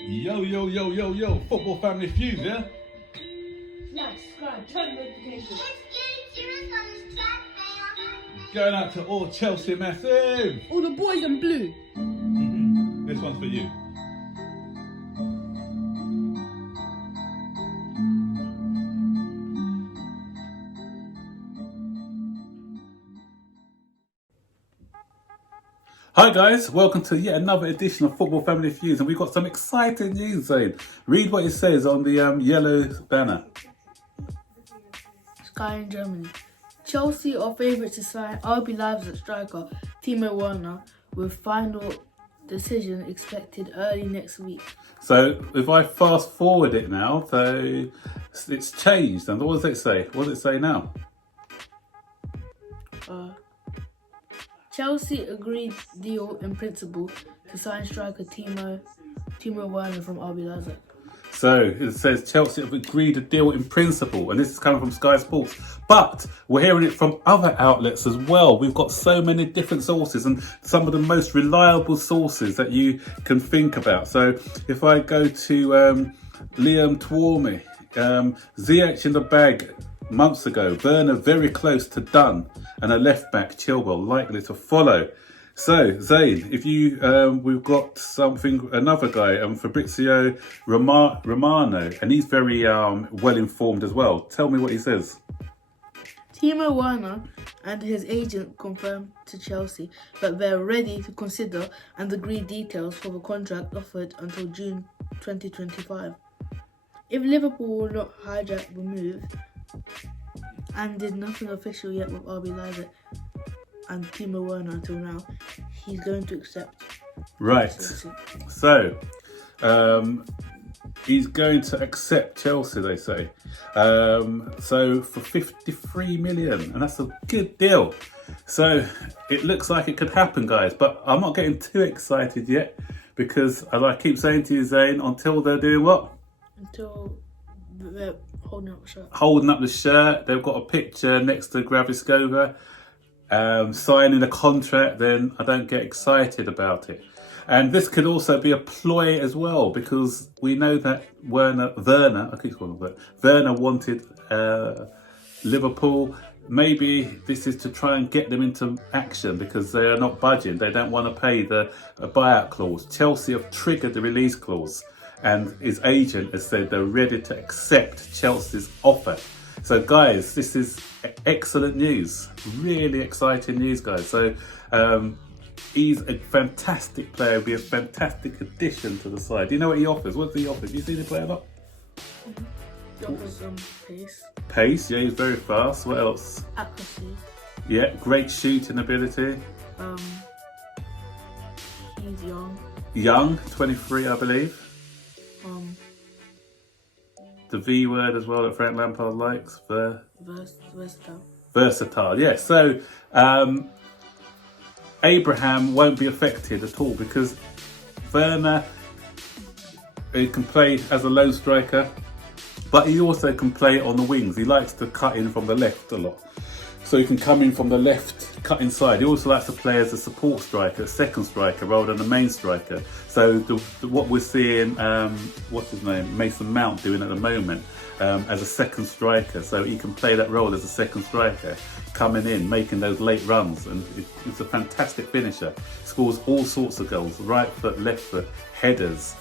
Yo, yo, yo, yo, yo, football family feud, yeah? Like, subscribe, turn notifications. Going out to all Chelsea massive. All the boys in blue. This one's for you. Hi guys, welcome to yet another edition of Football Family Feuds, and we've got some exciting news, Zane. Read what it says on the yellow banner. Sky in Germany. Chelsea are favourites to sign RB Leipzig striker Timo Werner, with final decision expected early next week. So if I fast forward it now, so it's changed. And what does it say? What does it say now? Chelsea agreed deal in principle to sign striker Timo Werner from RB Leipzig. So it says Chelsea have agreed a deal in principle, and this is coming from Sky Sports. But we're hearing it from other outlets as well. We've got so many different sources and some of the most reliable sources that you can think about. So if I go to Liam Twomey, Ziyech in the bag months ago, Werner very close to done, and a left back Chilwell likely to follow. So Zayn, if you we've got another guy, Fabrizio Romano, and he's very well informed as well. Tell me what he says. Timo Werner and his agent confirmed to Chelsea that they're ready to consider and agree details for the contract offered until June 2025. If Liverpool will not hijack the move and did nothing official yet with RB Leipzig and Timo Werner until now, he's going to accept. Right. Chelsea. So, he's going to accept Chelsea, they say. So for 53 million, and that's a good deal. So it looks like it could happen, guys, but I'm not getting too excited yet because, as I keep saying to you, Zane, until they're doing what? Until they're holding up the shirt. Holding up the shirt, they've got a picture next to Graviskova, signing a contract, then I don't get excited about it. And this could also be a ploy as well, because we know that Werner, I keep calling him Werner wanted Liverpool. Maybe this is to try and get them into action because they are not budging. They don't want to pay the buyout clause. Chelsea have triggered the release clause, and his agent has said they're ready to accept Chelsea's offer. So guys, this is excellent news, really exciting news, guys. So he's a fantastic player, he'll be a fantastic addition to the side. Do you know what he offers? What does he offer? Have you seen him play a lot? He offers pace. Pace, yeah, he's very fast. What else? Accuracy. Yeah, great shooting ability. He's young. Young, 23 I believe. The V word as well that Frank Lampard likes. Versatile. Versatile, yeah. So Abraham won't be affected at all because Werner, he can play as a lone striker, but he also can play on the wings. He likes to cut in from the left a lot. So he can come in from the left, cut inside. He also likes to play as a support striker, a second striker, rather than a main striker. So what we're seeing, what's his name, Mason Mount doing at the moment, as a second striker. So he can play that role as a second striker, coming in, making those late runs. And he's a fantastic finisher. Scores all sorts of goals, right foot, left foot, headers,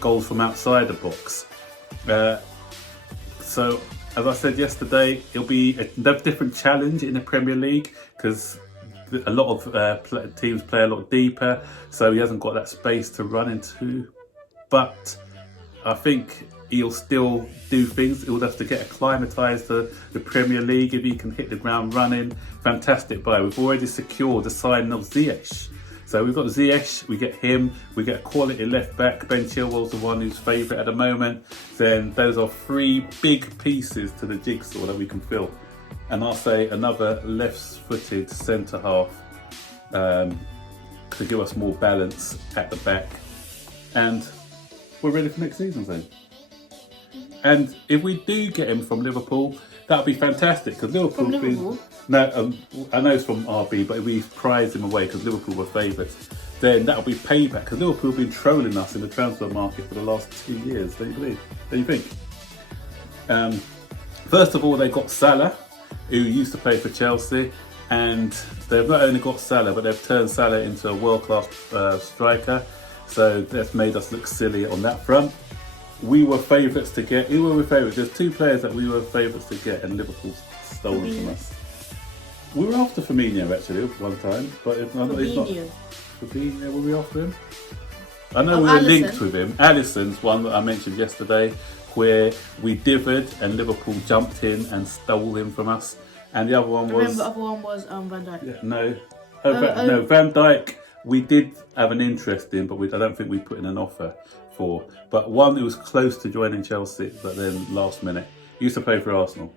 goals from outside the box. So, as I said yesterday, it'll be a different challenge in the Premier League because a lot of teams play a lot deeper, so he hasn't got that space to run into. But I think he'll still do things. He'll have to get acclimatised to the Premier League if he can hit the ground running. Fantastic buy. We've already secured the signing of Ziyech. So we've got Ziyech, we get him, we get a quality left back. Ben Chilwell's the one who's favourite at the moment. Then those are three big pieces to the jigsaw that we can fill. And I'll say another left-footed centre half to give us more balance at the back. And we're ready for next season then. And if we do get him from Liverpool, that'll be fantastic because Liverpool's been... No, I know it's from RB, but we prized him away because Liverpool were favourites. then that'll be payback, because Liverpool have been trolling us in the transfer market for the last 2 years. Don't you believe? Don't you think? First of all, they got Salah, who used to play for Chelsea, and they've not only got Salah, but they've turned Salah into a world-class striker. So that's made us look silly on that front. We were favourites to get. Who were we favourites? There's 2 players that we were favourites to get, and Liverpool stole them from us. We were after Firmino actually one time, but it's not. Fabinho, were we after him? I know we were linked with him. Alisson's one that I mentioned yesterday, where we dithered and Liverpool jumped in and stole him from us. And the other one was. Remember, the other one was Van Dijk. Yeah, no. No, Van Dijk. We did have an interest in, but I don't think we put in an offer for. But one who was close to joining Chelsea, but then last minute. He used to play for Arsenal.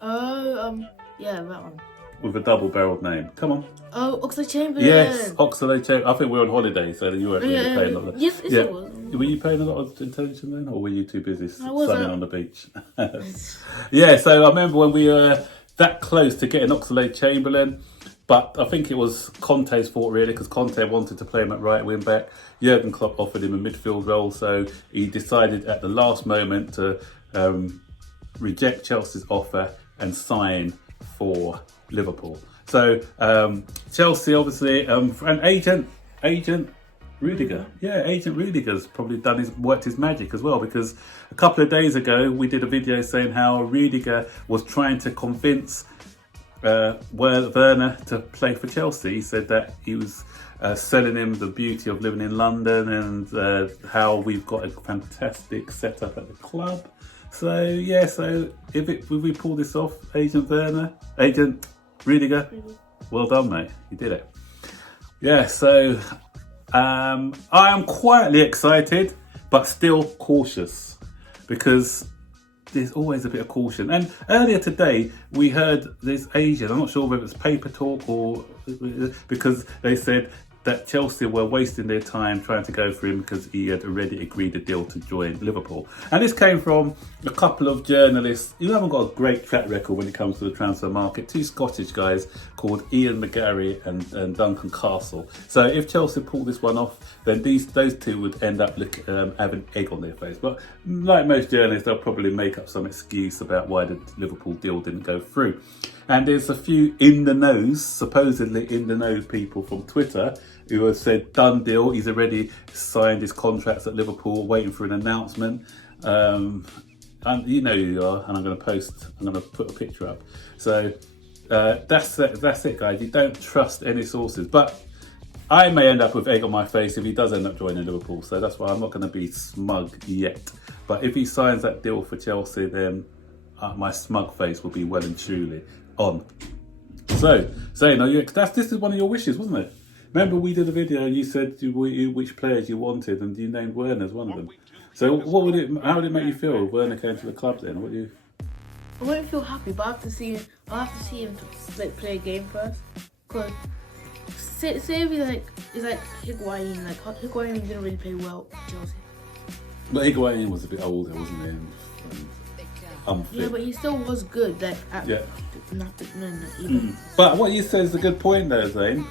Yeah, that one. With a double-barrelled name. Come on. Oh, Oxlade-Chamberlain. Yes, Oxlade-Chamberlain. I think we were on holiday, so you weren't really playing a lot. Yes, yeah. it was. Were you paying a lot of attention then, or were you too busy wasn't. sunning on the beach? Yeah, so I remember when we were that close to getting Oxlade-Chamberlain, but I think it was Conte's fault really, because Conte wanted to play him at right wing back. Jurgen Klopp offered him a midfield role, so he decided at the last moment to reject Chelsea's offer and sign for Liverpool. So Chelsea obviously, and agent Rudiger. Yeah, agent Rudiger's probably worked his magic as well, because a couple of days ago we did a video saying how Rudiger was trying to convince Werner to play for Chelsea. He said that he was selling him the beauty of living in London and how we've got a fantastic setup at the club. So yeah, so if we pull this off, agent Rudiger, well done, mate. You did it. Yeah, so I am quietly excited, but still cautious, because there's always a bit of caution. And earlier today, we heard this agent, I'm not sure whether it's paper talk or, because they said that Chelsea were wasting their time trying to go for him because he had already agreed a deal to join Liverpool. And this came from a couple of journalists who haven't got a great track record when it comes to the transfer market. 2 Scottish guys called Ian McGarry and Duncan Castle. So if Chelsea pull this one off, then those 2 would end up having egg on their face. But like most journalists, they'll probably make up some excuse about why the Liverpool deal didn't go through. And there's a few supposedly in the know people from Twitter who have said, done deal, he's already signed his contracts at Liverpool, waiting for an announcement. And you know who you are, and I'm going to put a picture up. So that's it, guys. You don't trust any sources. But I may end up with egg on my face if he does end up joining Liverpool. So that's why I'm not going to be smug yet. But if he signs that deal for Chelsea, then my smug face will be well and truly on. So, Zayn, this is one of your wishes, wasn't it? Remember we did a video and you said which players you wanted, and you named Werner as one of them. So how would it make you feel if Werner came to the club then? I won't feel happy, but I have to see him play a game first. Cause say if he's like Higuain, Higuain didn't really play well at Chelsea. But Higuain was a bit older, wasn't he? And unfit. Yeah, but he still was good. But what you said is a good point though, Zayn.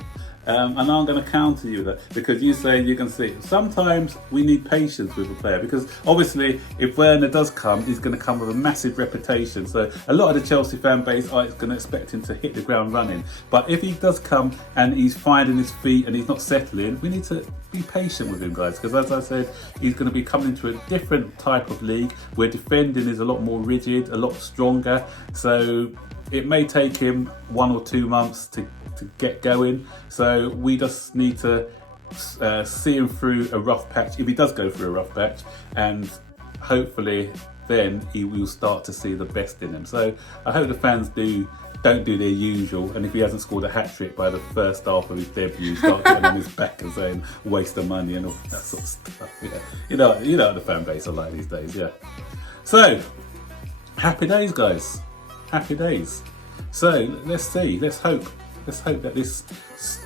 And I'm going to counter you that, because you say you can see sometimes we need patience with a player, because obviously if Werner does come, he's going to come with a massive reputation, so a lot of the Chelsea fan base are going to expect him to hit the ground running. But if he does come and he's finding his feet and he's not settling, we need to be patient with him, guys, because as I said, he's going to be coming into a different type of league where defending is a lot more rigid, a lot stronger, so it may take him 1 or 2 months to get going. So we just need to see him through a rough patch, if he does go through a rough patch, and hopefully then he will start to see the best in him. So I hope the fans don't do their usual, and if he hasn't scored a hat-trick by the first half of his debut, start getting on his back and saying waste of money and all that sort of stuff. Yeah. You know what the fan base are like these days, yeah. So happy days, guys. Happy days. So let's see, let's hope that this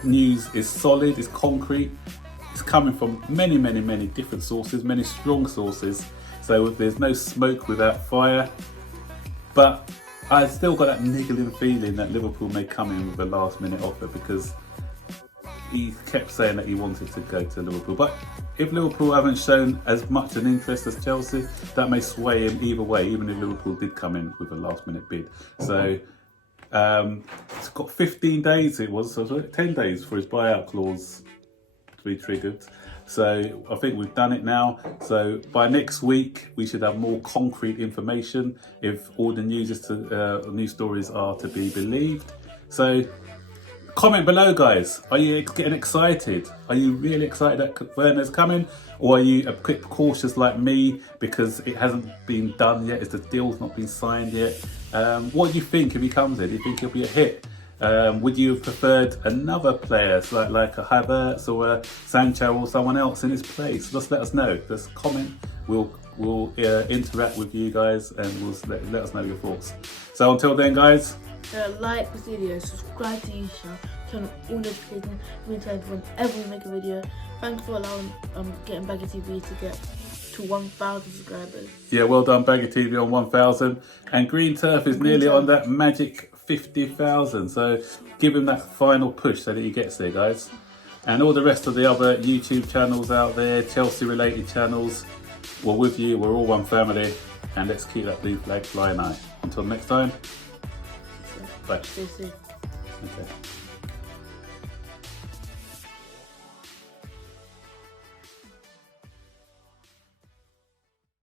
news is solid, is concrete. It's coming from many different sources, many strong sources. So there's no smoke without fire. But I still got that niggling feeling that Liverpool may come in with a last minute offer, because he kept saying that he wanted to go to Liverpool. But if Liverpool haven't shown as much an interest as Chelsea, that may sway him either way, even if Liverpool did come in with a last minute bid. So it's got 15 days, so 10 days for his buyout clause to be triggered. So I think we've done it now. So by next week, we should have more concrete information if all the news stories are to be believed. So comment below, guys. Are you getting excited? Are you really excited that Werner's coming? Or are you a bit cautious like me because it hasn't been done yet? The deal's not been signed yet? What do you think if he comes in? Do you think he'll be a hit? Would you have preferred another player like a Havertz or a Sancho or someone else in his place? Just let us know. Just comment. We'll interact with you guys and let us know your thoughts. So until then, guys. Like this video, subscribe to YouTube channel, turn on all notifications, notified whenever we make a video. Thanks for allowing getting Baggy TV to get to 1,000 subscribers. Yeah, well done, Baggy TV on 1,000, and Green Turf is nearly on that magic 50,000. So give him that final push so that he gets there, guys. And all the rest of the other YouTube channels out there, Chelsea-related channels, we're with you. We're all one family, and let's keep that blue flag flying high. Until next time. Bye. Stay safe. Okay.